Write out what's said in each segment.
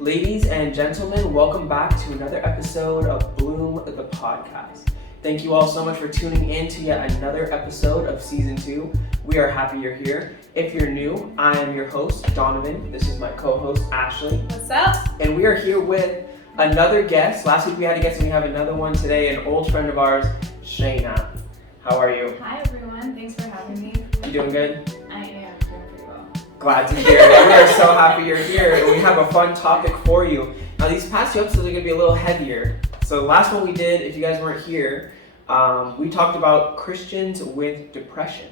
Ladies and gentlemen, welcome back to another episode of Bloom the Podcast. Thank you all so much for tuning in to yet another episode of Season 2. We are happy you're here. If you're new, I am your host, Donovan. This is my co-host, Ashley. What's up? And we are here with another guest. Last week we had a guest and we have another one today, an old friend of ours, Shayna. How are you? Hi everyone, thanks for having me. You doing good? I am doing pretty well. Glad to hear it. We are so happy you're here, and we have a fun topic for you. Now, these past two episodes are going to be a little heavier. So the last one we did, if you guys weren't here, we talked about Christians with depression.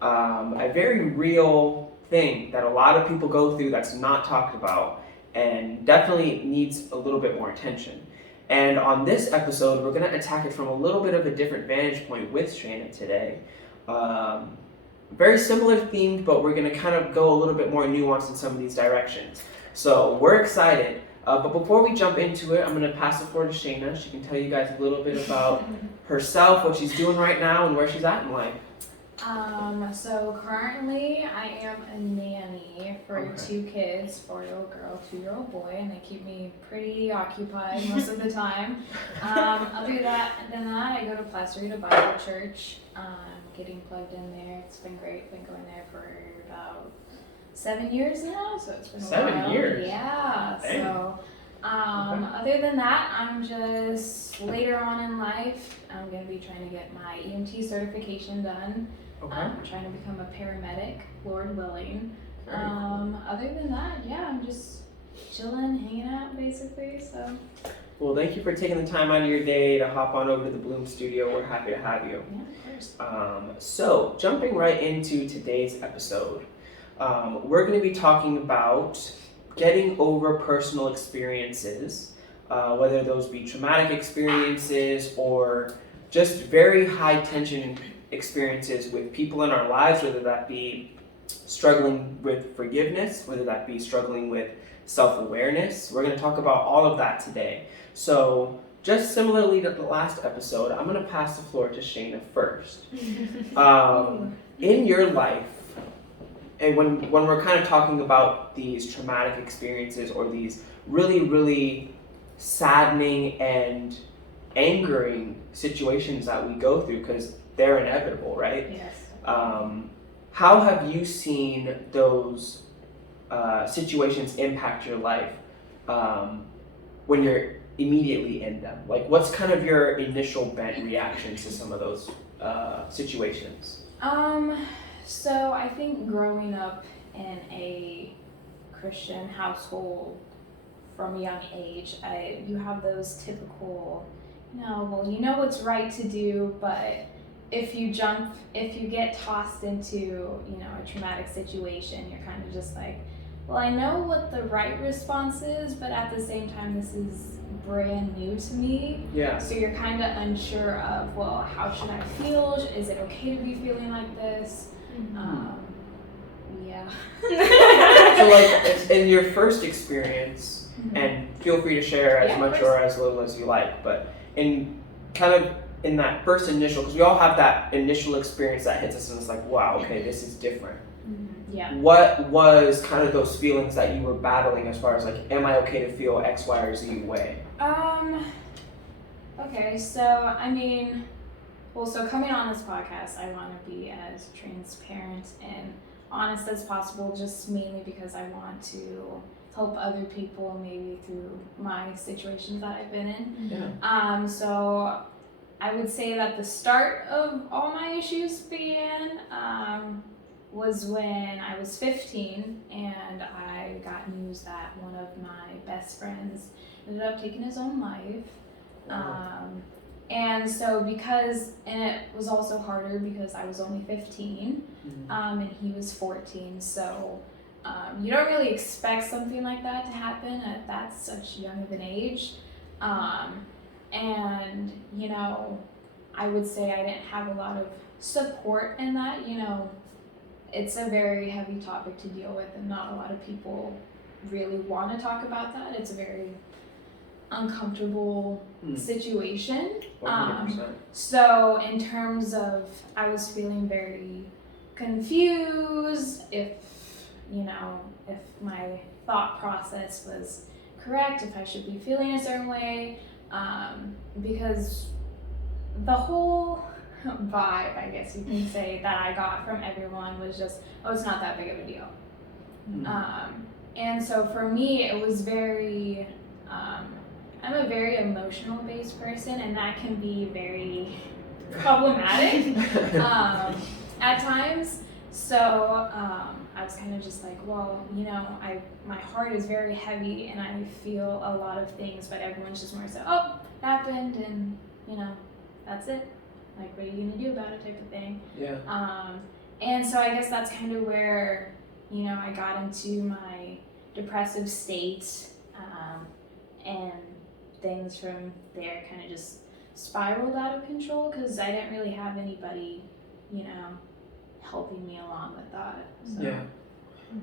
A very real thing that a lot of people go through that's not talked about and definitely needs a little bit more attention. And on this episode, we're going to attack it from a little bit of a different vantage point with Shayna today. Very similar themed, but we're going to kind of go a little bit more nuanced in some of these directions. So we're excited. But before we jump into it, I'm going to pass the floor to Shayna. She can tell you guys a little bit about herself, what she's doing right now, and where she's at in life. So currently I am a nanny for two kids, 4-year-old girl, 2-year-old boy, and they keep me pretty occupied most of the time. Other than that, I go to Placerita Bible Church, getting plugged in there. It's been great. Been going there for about 7 years now, so it's been a while. 7 years? Yeah. Dang. So, other than that, I'm just later on in life, I'm going to be trying to get my EMT certification done. Okay. I'm trying to become a paramedic, Lord willing. Very cool. Other than that, yeah, I'm just chilling, hanging out, basically. So. Well, thank you for taking the time out of your day to hop on over to the Bloom studio. We're happy to have you. Yeah, of course. So, jumping right into today's episode, we're going to be talking about getting over personal experiences, whether those be traumatic experiences or just very high tension experiences with people in our lives, whether that be struggling with forgiveness, whether that be struggling with self-awareness. We're going to talk about all of that today. So just similarly to the last episode, I'm going to pass the floor to Shayna first. In your life, and when we're kind of talking about these traumatic experiences or these really, really saddening and angering situations that we go through, because they're inevitable, right? Yes. How have you seen those situations impact your life when you're immediately in them? Like, what's kind of your initial bent reaction to some of those situations? So I think growing up in a Christian household from a young age, you have those typical, you know what's right to do, but if you get tossed into, a traumatic situation, you're kind of just like, well, I know what the right response is, but at the same time, this is brand new to me. Yeah. So you're kind of unsure of, well, how should I feel? Is it okay to be feeling like this? Yeah. So, like, in your first experience, and feel free to share as much or as little as you like, but in that first initial, because we all have that initial experience that hits us and it's like, wow, okay, this is different. Yeah. What was kind of those feelings that you were battling as far as like, am I okay to feel X, Y, or Z way? Okay, so so coming on this podcast, I want to be as transparent and honest as possible, just mainly because I want to help other people maybe through my situations that I've been in. Yeah. So I would say that the start of all my issues began was when I was 15 and I got news that one of my best friends ended up taking his own life. Wow. And it was also harder because I was only 15 and he was 14. So you don't really expect something like that to happen at that such young of an age. And, I would say I didn't have a lot of support in that. It's a very heavy topic to deal with and not a lot of people really want to talk about that. It's a very uncomfortable situation. 100%. So in terms of, I was feeling very confused if my thought process was correct, if I should be feeling a certain way, because the whole vibe, I guess you can say, that I got from everyone was just, oh, it's not that big of a deal. And so for me, it was very, I'm a very emotional based person, and that can be very problematic at times. So I was kind of just like, well, you know, my heart is very heavy and I feel a lot of things, but everyone's just more so, oh, it happened, and you know, that's it. Like, what are you gonna do about it, type of thing. Yeah. And so I guess that's kind of where, you know, I got into my depressive state, and things from there kind of just spiraled out of control because I didn't really have anybody, you know, helping me along with that. So. Yeah.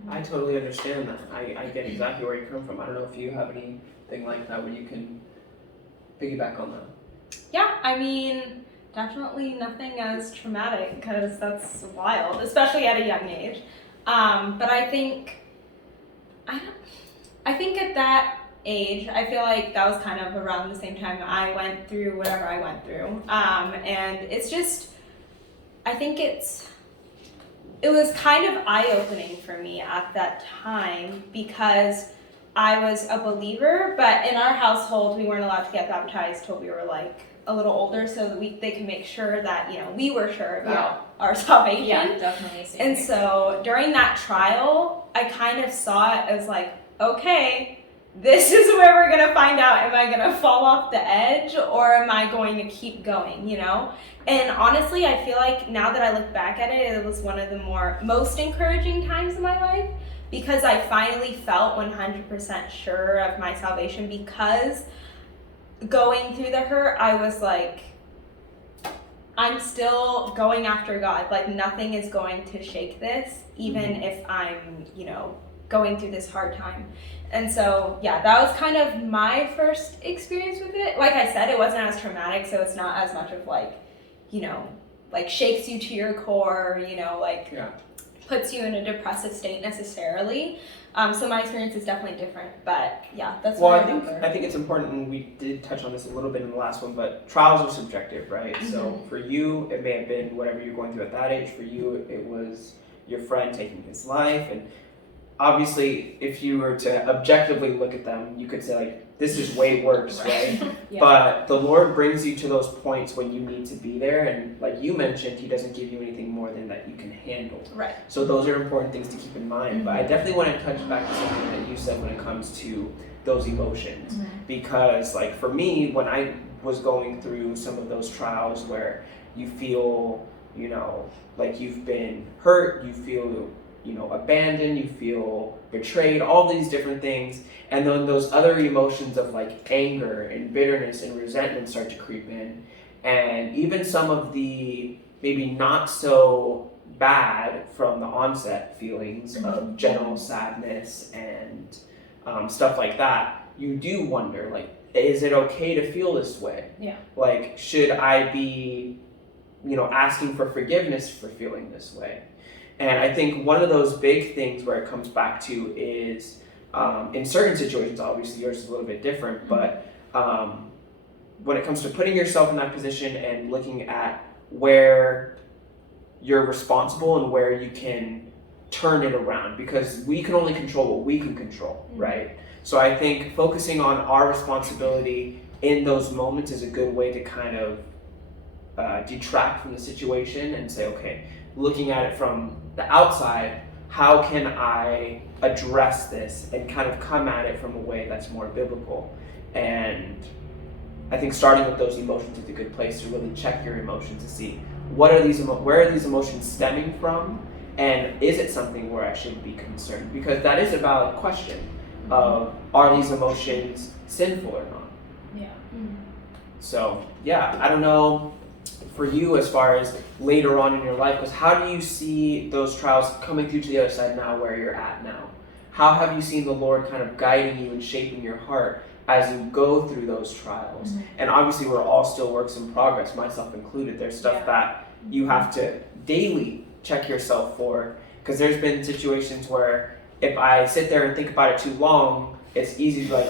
I totally understand that. I get exactly where you come from. I don't know if you have anything like that where you can piggyback on that. Yeah, I mean, definitely nothing as traumatic because that's wild, especially at a young age. But I think at that age, I feel like that was kind of around the same time I went through whatever I went through. And it's just, I think it was kind of eye-opening for me at that time because I was a believer, but in our household, we weren't allowed to get baptized till we were like a little older so that they could make sure that, you know, we were sure about our salvation. Yeah, definitely. And so during that trial, I kind of saw it as like, okay, this is where we're going to find out, am I going to fall off the edge or am I going to keep going, you know? And honestly, I feel like now that I look back at it, it was one of the most encouraging times in my life because I finally felt 100% sure of my salvation because going through the hurt, I was like, I'm still going after God. Like, nothing is going to shake this, even if I'm, you know, going through this hard time. And so, yeah, that was kind of my first experience with it. Like I said, it wasn't as traumatic, so it's not as much of like, you know, like shakes you to your core, you know, like puts you in a depressive state necessarily. So my experience is definitely different, but yeah, that's what I remember. I think it's important, and we did touch on this a little bit in the last one, but trials are subjective, right? So for you, it may have been whatever you're going through at that age. For you, it was your friend taking his life, and obviously, if you were to objectively look at them, you could say, like, this is way worse, right? But the Lord brings you to those points when you need to be there, and like you mentioned, He doesn't give you anything more than that you can handle. Right. So those are important things to keep in mind. But I definitely want to touch back to something that you said when it comes to those emotions. Because, like, for me, when I was going through some of those trials where you feel, you know, like you've been hurt, you feel, you know, abandoned, you feel betrayed, all these different things, and then those other emotions of like anger and bitterness and resentment start to creep in, and even some of the maybe not so bad from the onset feelings of general sadness and stuff like that, you do wonder, like, is it okay to feel this way? Like, should I be, you know, asking for forgiveness for feeling this way? And I think one of those big things where it comes back to is, in certain situations, obviously yours is a little bit different, but when it comes to putting yourself in that position and looking at where you're responsible and where you can turn it around, because we can only control what we can control, right? So I think focusing on our responsibility in those moments is a good way to kind of detract from the situation and say, okay, looking at it from the outside, how can I address this and kind of come at it from a way that's more biblical? And I think starting with those emotions is a good place to really check your emotions to see where are these emotions stemming from, and is it something where I should be concerned? Because that is a valid question of, are these emotions sinful or not? So yeah, I don't know for you as far as later on in your life, because how do you see those trials coming through to the other side now where you're at now? How have you seen the Lord kind of guiding you and shaping your heart as you go through those trials? And obviously we're all still works in progress, myself included. There's stuff that you have to daily check yourself for, because there's been situations where if I sit there and think about it too long, it's easy to be like,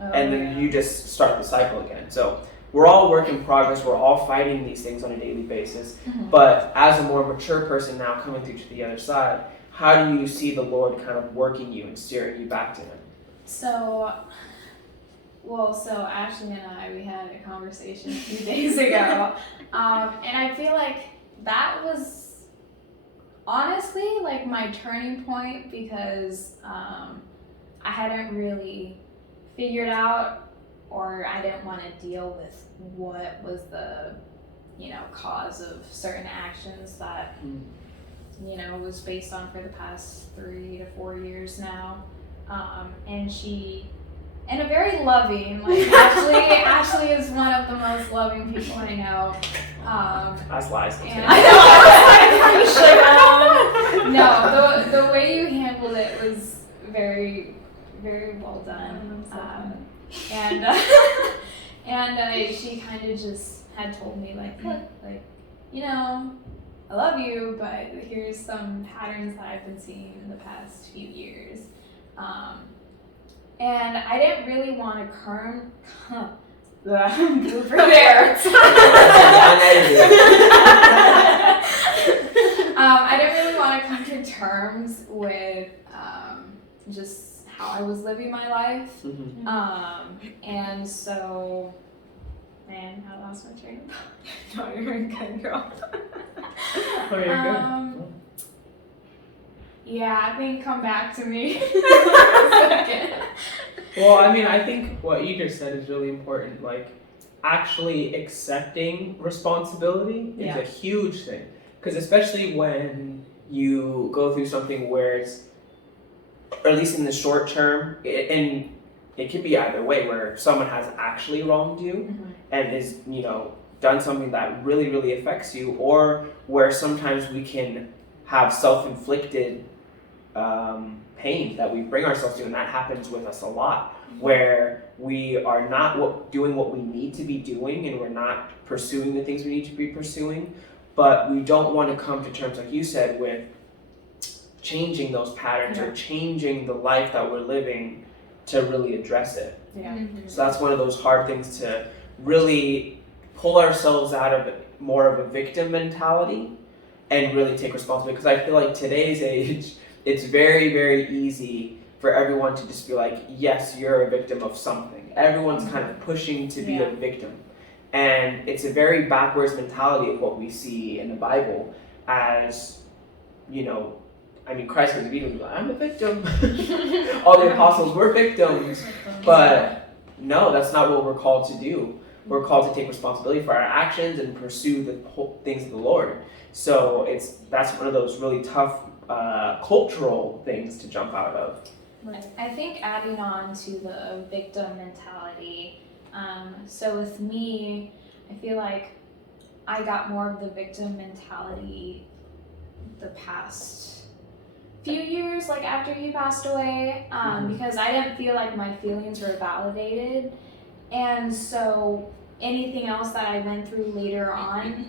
and then yeah. you just start the cycle again. So we're all work in progress. We're all fighting these things on a daily basis. Mhm. But as a more mature person now coming through to the other side, how do you see the Lord kind of working you and steering you back to Him? So Ashley and I, we had a conversation a few days ago, and I feel like that was honestly like my turning point because I hadn't really figured out, or I didn't want to deal with what was the, cause of certain actions that, was based on for the past 3 to 4 years now. And she, and a very loving, like Ashley is one of the most loving people I know. That's lies. And I know, no, the way you handled it was very, very well done. And she kind of just had told me like, look, like, I love you, but here's some patterns that I've been seeing in the past few years. And I didn't really want to blooper there. I didn't really want to come to terms with just how I was living my life. Mm-hmm. And so, man, I lost my train of thought. No, you're good, girl. Oh, you're good. Yeah, I think come back to me. Well, I mean, I think what you just said is really important. Like, actually accepting responsibility is a huge thing. Because especially when you go through something where it's, or at least in the short term, and it could be either way, where someone has actually wronged you and is, done something that really, really affects you, or where sometimes we can have self-inflicted pain that we bring ourselves to, and that happens with us a lot, where we are not doing what we need to be doing, and we're not pursuing the things we need to be pursuing, but we don't want to come to terms, like you said, with changing those patterns or changing the life that we're living to really address it. Yeah. So that's one of those hard things to really pull ourselves out of more of a victim mentality and really take responsibility. Because I feel like today's age, it's very, very easy for everyone to just be like, yes, you're a victim of something. Everyone's kind of pushing to be a victim. And it's a very backwards mentality of what we see in the Bible as, Christ was like, I'm a victim. All the apostles were victims. But no, that's not what we're called to do. We're called to take responsibility for our actions and pursue the things of the Lord. So that's one of those really tough cultural things to jump out of. I think adding on to the victim mentality, so with me, I feel like I got more of the victim mentality the past few years, like after he passed away, because I didn't feel like my feelings were validated, and so anything else that I went through later on,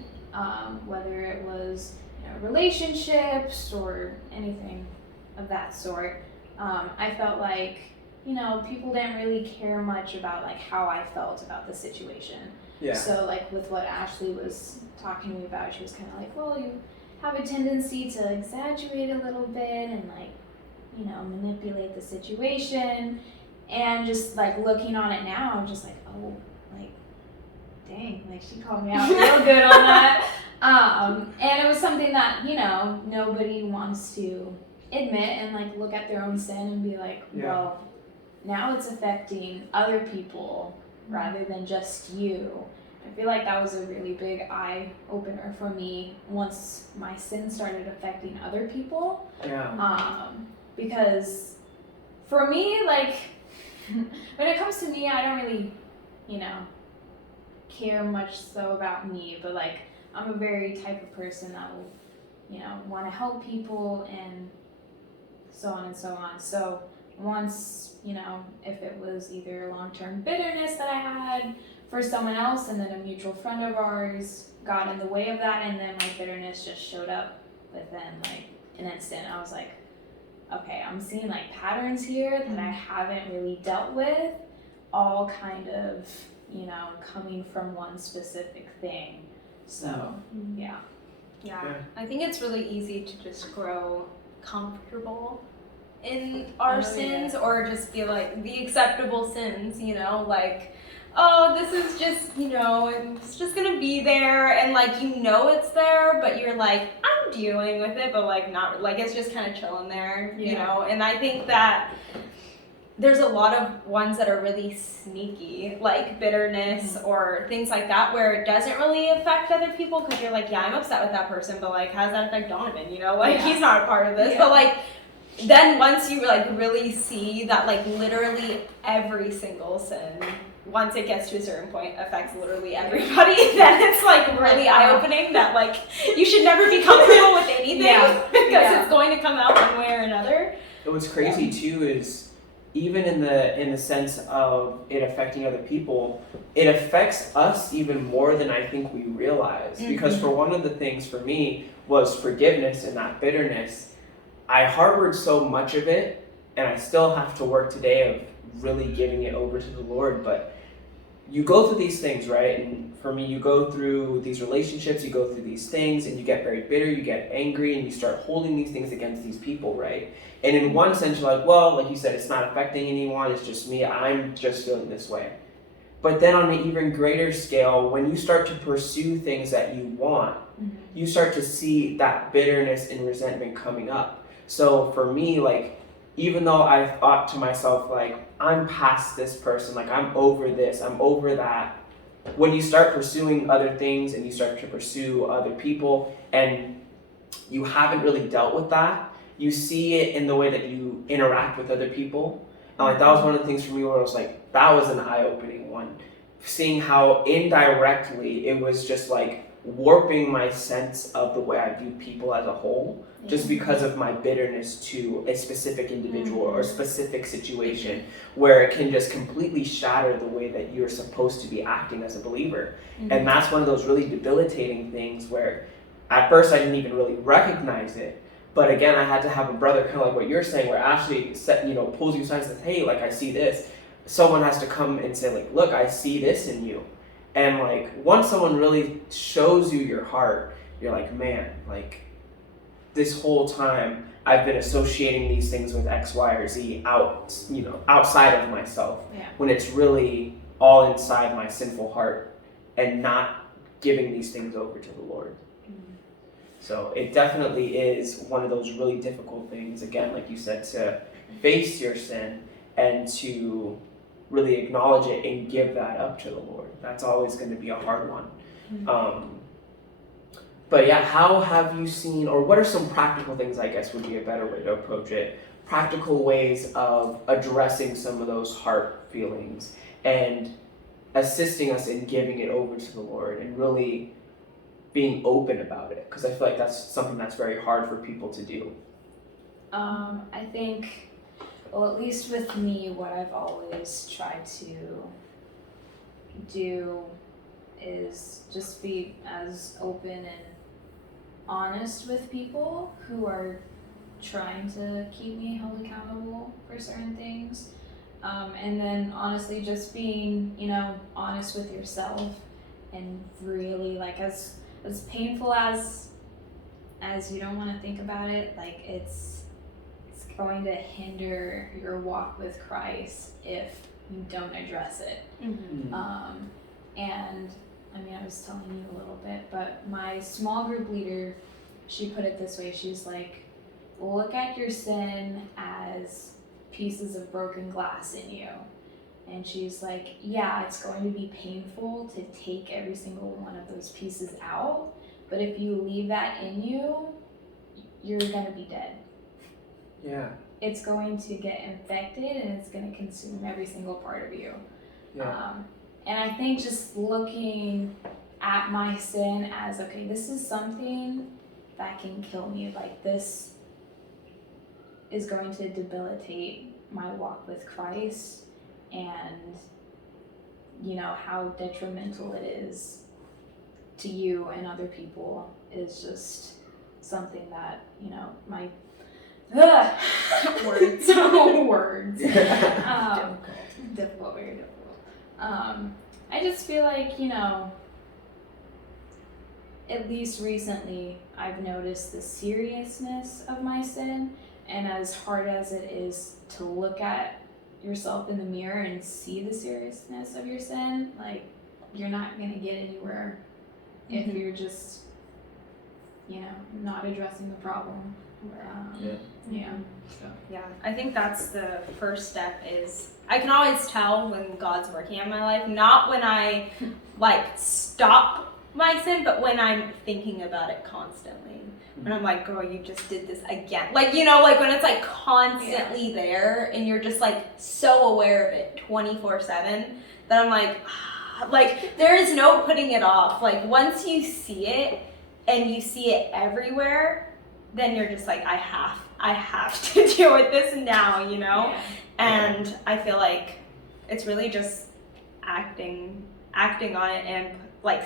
whether it was relationships or anything of that sort, I felt like people didn't really care much about like how I felt about the situation. Yeah. So like with what Ashley was talking to me about, she was kind of like, well, you have a tendency to exaggerate a little bit and like manipulate the situation, and just like looking on it now, I'm just like, oh, like dang, like she called me out real good on that. And it was something that nobody wants to admit and like look at their own sin and be like, well, now it's affecting other people rather than just you. I feel like that was a really big eye opener for me once my sin started affecting other people. Yeah. Because for me, like when it comes to me, I don't really, care much so about me, but like I'm a very type of person that will, want to help people and so on and so on. So once, if it was either long-term bitterness that I had for someone else, and then a mutual friend of ours got in the way of that, and then my bitterness just showed up within like an instant. I was like, okay, I'm seeing like patterns here that I haven't really dealt with, all kind of, coming from one specific thing. So, yeah. Yeah, I think it's really easy to just grow comfortable in our sins, or just be like the acceptable sins, like, oh, this is just, it's just gonna be there, and like, it's there, but you're like, I'm dealing with it, but like not, like it's just kind of chilling there, and I think that there's a lot of ones that are really sneaky, like bitterness or things like that, where it doesn't really affect other people, because you're like, yeah, I'm upset with that person, but like, how does that affect Donovan, he's not a part of this, but like, then once you like really see that like literally every single sin, once it gets to a certain point, affects literally everybody, then it's like really eye-opening that like you should never be comfortable with anything because it's going to come out one way or another. And what's crazy too is, even in the sense of it affecting other people, it affects us even more than I think we realize. Because for one of the things for me was forgiveness and that bitterness. I harbored so much of it, and I still have to work today of really giving it over to the Lord. But you go through these things, right? And for me, you go through these relationships, you go through these things, and you get very bitter, you get angry, and you start holding these things against these people, right? And in one sense, you're like, well, like you said, it's not affecting anyone, it's just me, I'm just feeling this way. But then on an even greater scale, when you start to pursue things that you want, you start to see that bitterness and resentment coming up. So for me, like, even though I thought to myself, like, I'm past this person, like, I'm over this, I'm over that, when you start pursuing other things and you start to pursue other people and you haven't really dealt with that, you see it in the way that you interact with other people. And like, that was one of the things for me where I was like, that was an eye-opening one. Seeing how indirectly it was just like warping my sense of the way I view people as a whole, just because of my bitterness to a specific individual or a specific situation, where it can just completely shatter the way that you're supposed to be acting as a believer. And that's one of those really debilitating things where at first I didn't even really recognize it. But again, I had to have a brother, kind of like what you're saying, where Ashley pulls you aside and says, hey, like, I see this. Someone has to come and say, like, look, I see this in you. And like, once someone really shows you your heart, you're like, man, like, this whole time I've been associating these things with X, Y, or Z outside of myself, when it's really all inside my sinful heart and not giving these things over to the Lord. So it definitely is one of those really difficult things, again, like you said, to face your sin and to really acknowledge it and give that up to the Lord. That's always going to be a hard one. But yeah, how have you seen, or what are some practical things, I guess would be a better way to approach it, practical ways of addressing some of those heart feelings and assisting us in giving it over to the Lord and really being open about it? Because I feel like that's something that's very hard for people to do. I think, well, at least with me, what I've always tried to do is just be as open and honest with people who are trying to keep me held accountable for certain things. And then honestly just being, honest with yourself and really, like, as painful as you don't want to think about it, like, it's going to hinder your walk with Christ if you don't address it. And I mean, I was telling you a little bit, but my small group leader, she put it this way. She's like, look at your sin as pieces of broken glass in you. And she's like, yeah, it's going to be painful to take every single one of those pieces out, but if you leave that in you, you're going to be dead. Yeah. It's going to get infected and it's going to consume every single part of you. Yeah. And I think just looking at my sin as, okay, this is something that can kill me. Like, this is going to debilitate my walk with Christ, and how detrimental it is to you and other people is just something that my Words. Words. Difficult, very difficult. I just feel like, at least recently, I've noticed the seriousness of my sin, and as hard as it is to look at yourself in the mirror and see the seriousness of your sin, like, you're not gonna get anywhere if you're just, not addressing the problem. Yeah, I think that's the first step. Is I can always tell when God's working in my life, not when I stop my sin, but when I'm thinking about it constantly. When I'm like, girl, you just did this again. When it's constantly there and you're just so aware of it 24/7 that I'm there is no putting it off. Once you see it and you see it everywhere, then you're just I have to deal with this now, Yeah. And I feel like it's really just acting on it and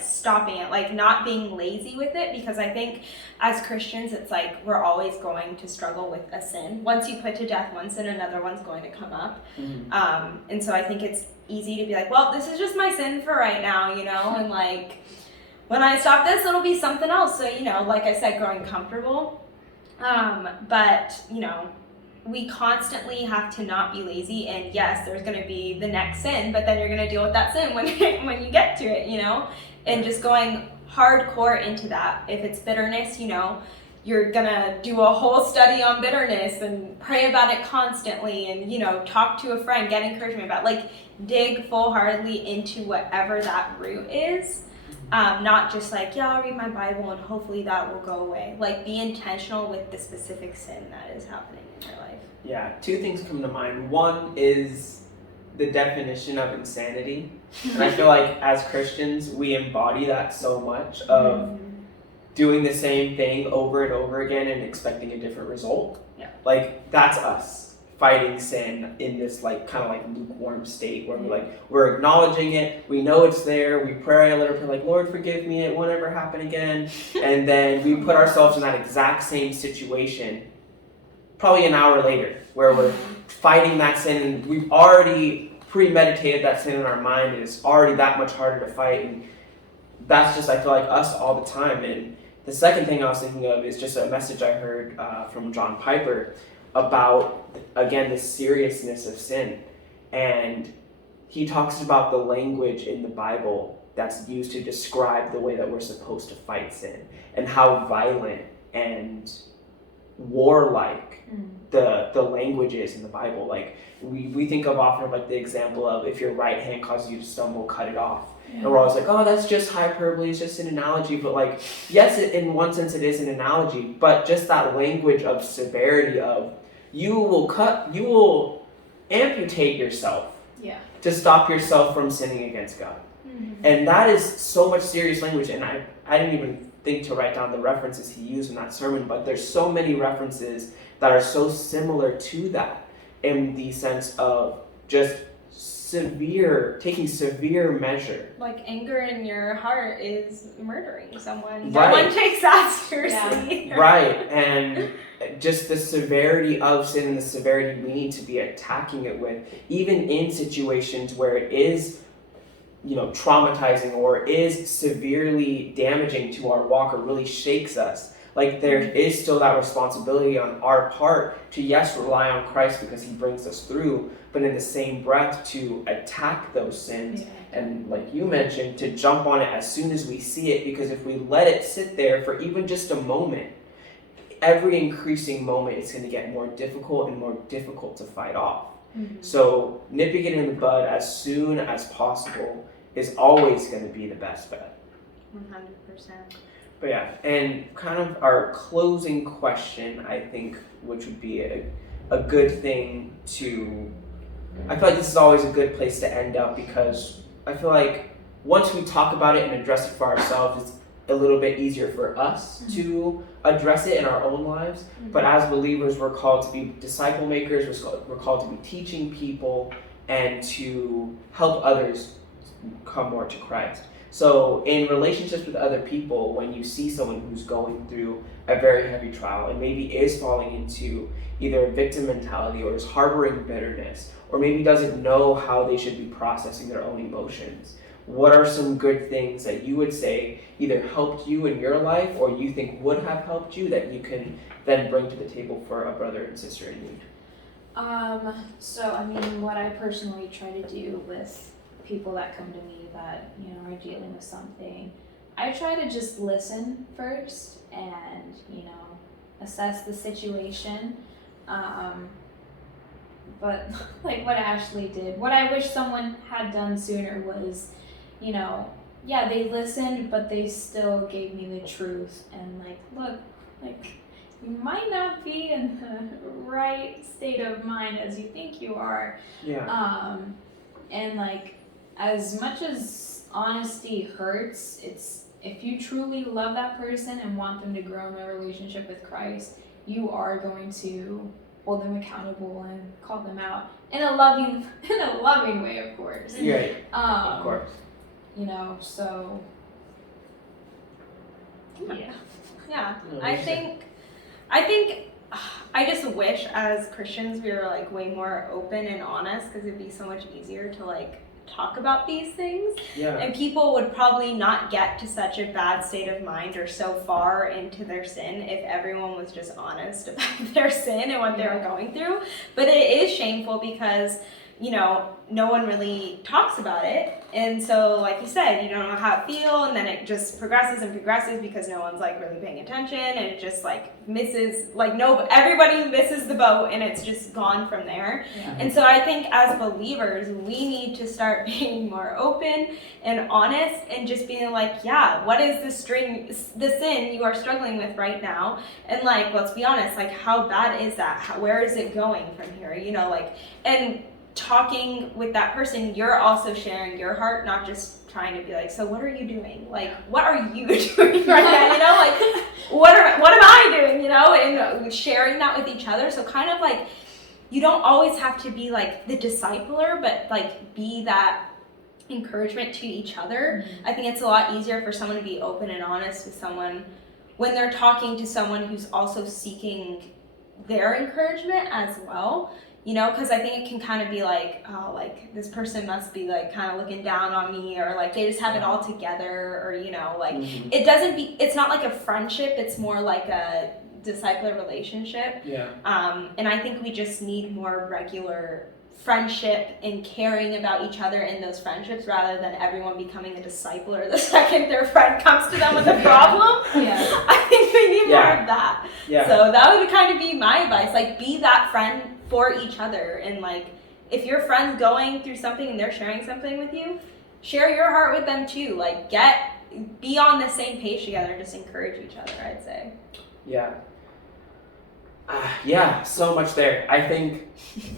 stopping it, not being lazy with it, because I think as Christians it's we're always going to struggle with a sin. Once you put to death one sin, another one's going to come up. And so I think it's easy to be well, this is just my sin for right now, and when I stop this, it'll be something else. So, like I said, growing comfortable. But, we constantly have to not be lazy, and yes, there's going to be the next sin, but then you're going to deal with that sin when you get to it, and just going hardcore into that. If it's bitterness, you're going to do a whole study on bitterness and pray about it constantly and, talk to a friend, get encouragement about dig full-heartedly into whatever that root is. Not just I'll read my Bible and hopefully that will go away. Be intentional with the specific sin that is happening in your life. Yeah, two things come to mind. One is the definition of insanity. And I feel as Christians, we embody that so much of doing the same thing over and over again and expecting a different result. Yeah. That's us fighting sin in this kind of lukewarm state where we're acknowledging it, we know it's there, we pray a little bit Lord forgive me, it won't ever happen again, and then we put ourselves in that exact same situation probably an hour later where we're fighting that sin and we've already premeditated that sin in our mind and it's already that much harder to fight, and that's just I feel us all the time. And the second thing I was thinking of is just a message I heard from John Piper about, again, the seriousness of sin. And he talks about the language in the Bible that's used to describe the way that we're supposed to fight sin and how violent and warlike the language is in the Bible. We think of often of the example of if your right hand causes you to stumble, cut it off. Yeah. And we're always oh, that's just hyperbole, it's just an analogy. But yes, in one sense it is an analogy, but just that language of severity of you will amputate yourself to stop yourself from sinning against God. And that is so much serious language, and I didn't even think to write down the references he used in that sermon, but there's so many references that are so similar to that in the sense of just taking severe measure. Anger in your heart is murdering someone. Right. No one takes that seriously. Yeah. Right, and just the severity of sin and the severity we need to be attacking it with, even in situations where it is, traumatizing or is severely damaging to our walk or really shakes us. There is still that responsibility on our part to, yes, rely on Christ because he brings us through, but in the same breath to attack those sins. Yeah. And like you mentioned, to jump on it as soon as we see it, because if we let it sit there for even just a moment, every increasing moment it's going to get more difficult and more difficult to fight off. Mm-hmm. So nipping it in the bud as soon as possible is always going to be the best bet. 100%. But yeah, and kind of our closing question, I think, which would be a good thing to, I feel like this is always a good place to end up, because I feel like once we talk about it and address it for ourselves, it's a little bit easier for us to address it in our own lives. Mm-hmm. But as believers, we're called to be disciple makers, we're called to be teaching people and to help others come more to Christ. So in relationships with other people, when you see someone who's going through a very heavy trial and maybe is falling into either a victim mentality or is harboring bitterness or maybe doesn't know how they should be processing their own emotions, what are some good things that you would say either helped you in your life or you think would have helped you that you can then bring to the table for a brother and sister in need? So I mean, what I personally try to do with people that come to me that, you know, are dealing with something, I try to just listen first and, you know, assess the situation. But like what Ashley did, what I wish someone had done sooner was, you know, yeah, they listened, but they still gave me the truth and like, look, like, you might not be in the right state of mind as you think you are. Yeah. And like, as much as honesty hurts, it's, if you truly love that person and want them to grow in their relationship with Christ, you are going to hold them accountable and call them out in a loving way, of course. Right. Of course. You know, so Yeah. yeah. No, I think I just wish as Christians we were like way more open and honest, because it'd be so much easier to like talk about these things. Yeah. And people would probably not get to such a bad state of mind or so far into their sin if everyone was just honest about their sin and what they were going through. But it is shameful because, you know, no one really talks about it. And so, like you said, you don't know how it feels, and then it just progresses and progresses because no one's like really paying attention, and it just like misses, like everybody misses the boat, and it's just gone from there. Yeah. And so I think as believers, we need to start being more open and honest and just being like, yeah, what is the sin you are struggling with right now? And like, let's be honest, like how bad is that? Where is it going from here? You know, like, and talking with that person, you're also sharing your heart, not just trying to be like, so what are you doing? Like, what are you doing right now? You know, like, what am I doing? You know, and sharing that with each other. So kind of like, you don't always have to be like the discipler, but like be that encouragement to each other. Mm-hmm. I think it's a lot easier for someone to be open and honest with someone when they're talking to someone who's also seeking their encouragement as well. You know, because I think it can kind of be like, oh, like this person must be like kind of looking down on me, or like they just have it all together, or, you know, like it's not like a friendship, it's more like a discipler relationship. Yeah. And I think we just need more regular friendship and caring about each other in those friendships rather than everyone becoming a discipler the second their friend comes to them with a problem. Yeah. I think we need more of that. Yeah. So that would kind of be my advice, like be that friend for each other. And like if your friend's going through something and they're sharing something with you, share your heart with them too. Like be on the same page together, just encourage each other, I'd say. Yeah. Yeah, so much there. I think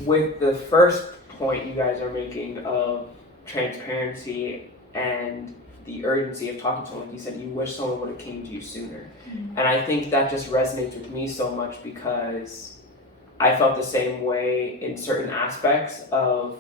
with the first point you guys are making of transparency and the urgency of talking to someone, you said you wish someone would have came to you sooner. Mm-hmm. And I think that just resonates with me so much because I felt the same way in certain aspects of,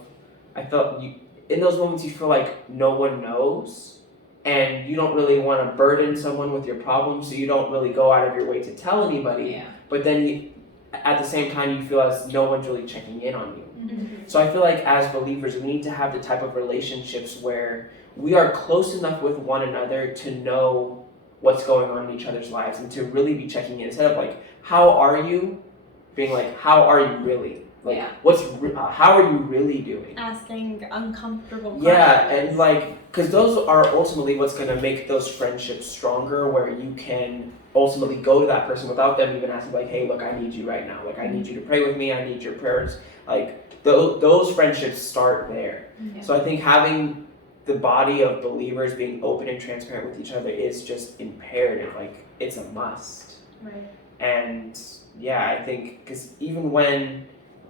I felt in those moments you feel like no one knows and you don't really want to burden someone with your problems, so you don't really go out of your way to tell anybody. Yeah. But then at the same time you feel as no one's really checking in on you. Mm-hmm. So I feel like as believers we need to have the type of relationships where we are close enough with one another to know what's going on in each other's lives and to really be checking in instead of like, how are you? Being like, how are you really? Like, how are you really doing? Asking uncomfortable questions. Yeah, and like, because those are ultimately what's going to make those friendships stronger, where you can ultimately go to that person without them even asking, like, hey, look, I need you right now. Like, I need you to pray with me. I need your prayers. Like, those friendships start there. Yeah. So I think having the body of believers being open and transparent with each other is just imperative. Like, it's a must. Right. And yeah, I think because even when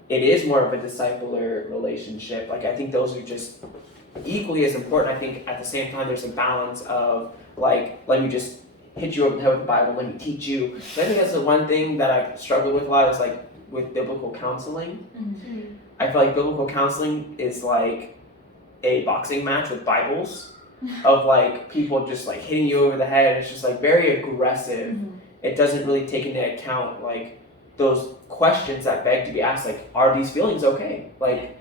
it is more of a discipler relationship, like I think those are just equally as important. I think at the same time there's a balance of like, let me just hit you over the head with the Bible, let me teach you. So I think that's the one thing that I struggled with a lot is like with biblical counseling. Mm-hmm. I feel like biblical counseling is like a boxing match with Bibles of like people just like hitting you over the head. It's just like very aggressive. Mm-hmm. It doesn't really take into account like those questions that beg to be asked, like, are these feelings okay? Like,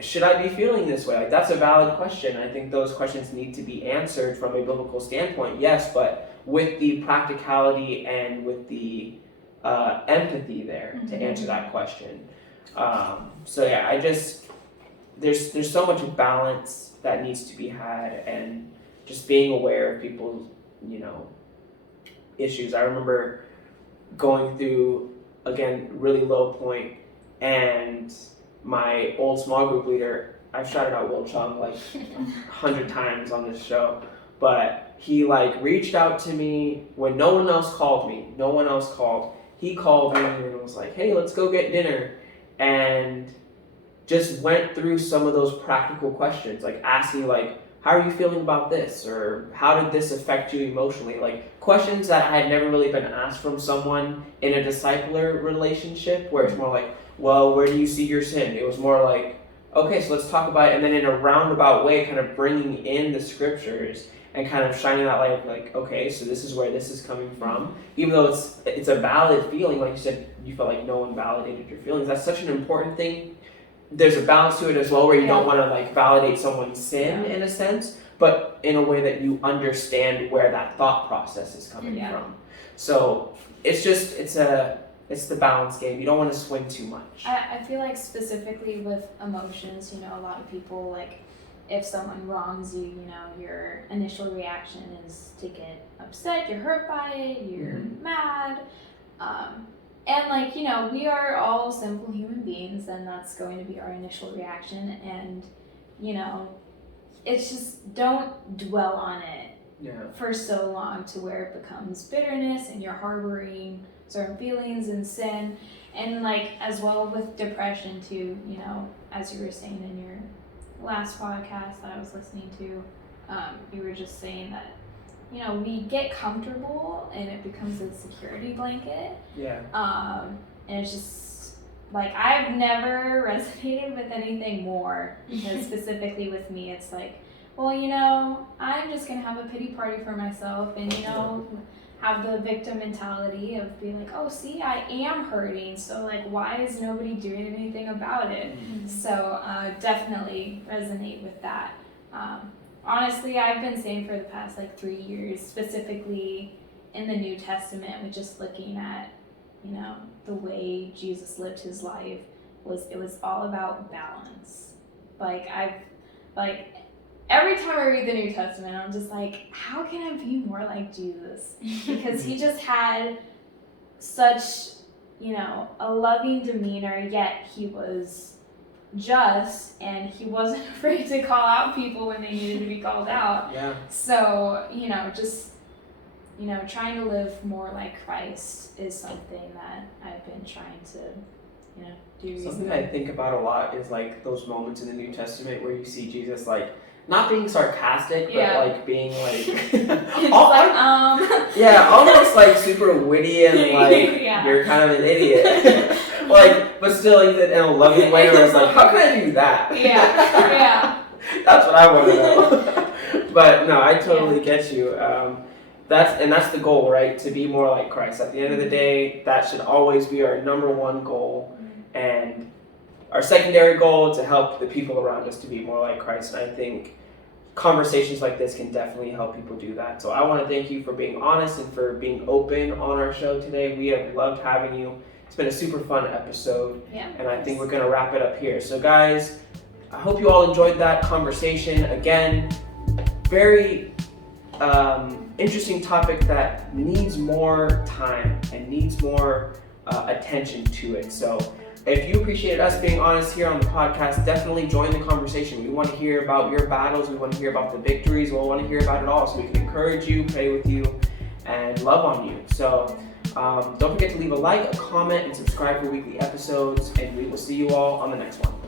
should I be feeling this way? Like, that's a valid question. I think those questions need to be answered from a biblical standpoint, yes, but with the practicality and with the empathy there to answer that question. So yeah, I just, there's so much balance that needs to be had, and just being aware of people's, issues. I remember going through, again, really low point, and my old small group leader, I've shouted out Will Chung like 100 times on this show, but he like reached out to me when no one else called me. No one else called. He called me and was like, hey, let's go get dinner. And just went through some of those practical questions, like asking like, how are you feeling about this? Or how did this affect you emotionally? Like questions that I had never really been asked from someone in a discipler relationship, where it's more like, well, where do you see your sin? It was more like, okay, so let's talk about it. And then in a roundabout way, kind of bringing in the scriptures and kind of shining that light of like, okay, so this is where this is coming from. Even though it's a valid feeling, like you said, you felt like no one validated your feelings. That's such an important thing. There's a balance to it as well, where you don't want to like validate someone's sin in a sense, but in a way that you understand where that thought process is coming from. So it's just, it's the balance game. You don't want to swing too much. I feel like specifically with emotions, a lot of people, like, if someone wrongs you, your initial reaction is to get upset, you're hurt by it, you're mad. And, like, we are all simple human beings, and that's going to be our initial reaction. And, it's just don't dwell on it for so long to where it becomes bitterness and you're harboring certain feelings and sin. And, like, as well with depression, too, as you were saying in your last podcast that I was listening to, you were just saying that, we get comfortable and it becomes a security blanket. Yeah. And it's just, like, I've never resonated with anything more, because specifically with me, it's like, well, I'm just going to have a pity party for myself and, have the victim mentality of being like, oh, see, I am hurting, so, like, why is nobody doing anything about it? So definitely resonate with that. Honestly, I've been saying for the past, 3 years, specifically in the New Testament, with just looking at, the way Jesus lived his life, it was all about balance. Every time I read the New Testament, I'm just like, how can I be more like Jesus? Because he just had such, a loving demeanor, yet he was just, and he wasn't afraid to call out people when they needed to be called out. Yeah. So, trying to live more like Christ is something that I've been trying to, do recently. Something I think about a lot is like those moments in the New Testament where you see Jesus like not being sarcastic, but like being like almost like super witty and like you're kind of an idiot. But still like in a loving way where it's like, how can I do that? Yeah. That's what I want to know. But no, I totally get you. That's the goal, right? To be more like Christ. At the end of the day, that should always be our number one goal, and our secondary goal to help the people around us to be more like Christ. And I think conversations like this can definitely help people do that. So I want to thank you for being honest and for being open on our show today. We have loved having you. It's been a super fun episode, and I think we're going to wrap it up here. So guys, I hope you all enjoyed that conversation. Again, very interesting topic that needs more time and needs more attention to it. So if you appreciated us being honest here on the podcast, definitely join the conversation. We want to hear about your battles. We want to hear about the victories. We want to hear about it all so we can encourage you, pray with you, and love on you. So don't forget to leave a like, a comment, and subscribe for weekly episodes, and we will see you all on the next one.